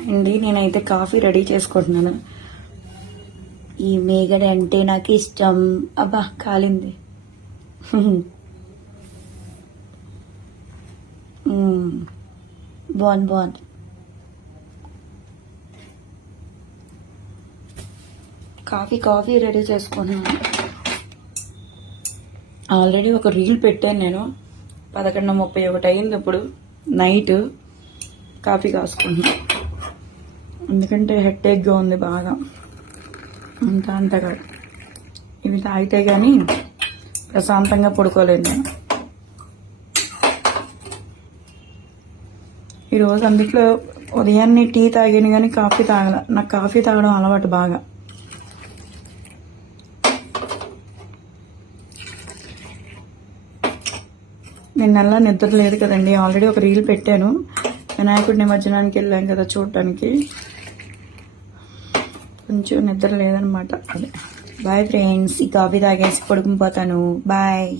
అండి నేనైతే coffee ready చేసుకుంటున్నాను. ఈ మేగడ అంటే నాకు ఇష్టం. అబ్బా కాలింది. బాగుంది బాగుంది కాఫీ కాఫీ రెడీ చేసుకున్నాను. ఆల్రెడీ ఒక రీల్ పెట్టాను నేను. పదకొండు ముప్పై ఒకటి అయింది ఇప్పుడు. నైట్ కాఫీ కాసుకుంటున్నాను ఎందుకంటే హెడ్ఏక్గా ఉంది బాగా. అంత అంతగా. ఇవి తాగితే కానీ ప్రశాంతంగా పడుకోలేదు నేను. ఈరోజు అందులో ఉదయాన్నే టీ తాగాను కానీ కాఫీ తాగల నాకు కాఫీ తాగడం అలవాటు బాగా. నిన్నల్లా నిద్ర లేదు కదండి. ఆల్రెడీ ఒక రీల్ పెట్టాను. వినాయకుడి నిమజ్జనానికి వెళ్ళాం కదా చూడటానికి కొంచెం నిద్ర లేదనమాట. అదే. బాయ్ ఫ్రెండ్స్ ఈ కాఫీ తాగేసి పడుకుని పోతాను. బాయ్